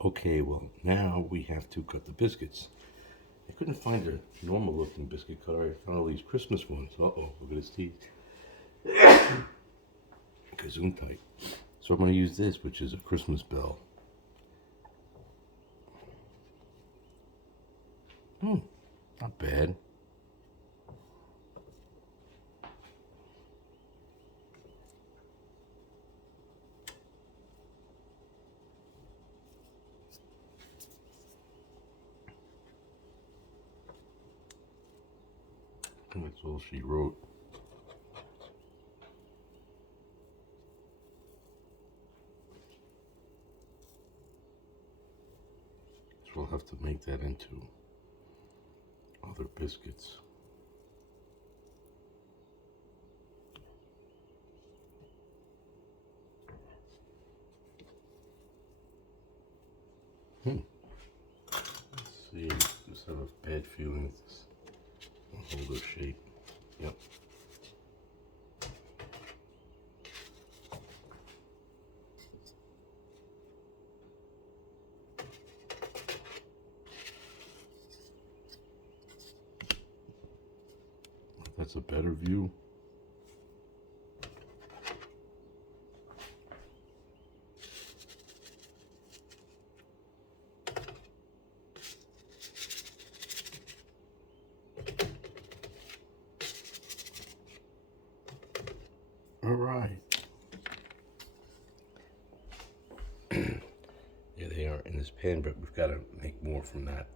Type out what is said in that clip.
Okay, well, now we have to cut the biscuits. I couldn't find a normal looking biscuit cutter. I found all these Christmas ones. Uh-oh, look at his teeth. Gesundheit. So I'm going to use this, which is a Christmas bell. Not bad. That's all she wrote. So we'll have to make that into other biscuits. Let's see. Just have a bad feeling this will hold her shape. Yep. That's a better view. All right. Yeah, they are in this pan, but we've got to make more from that.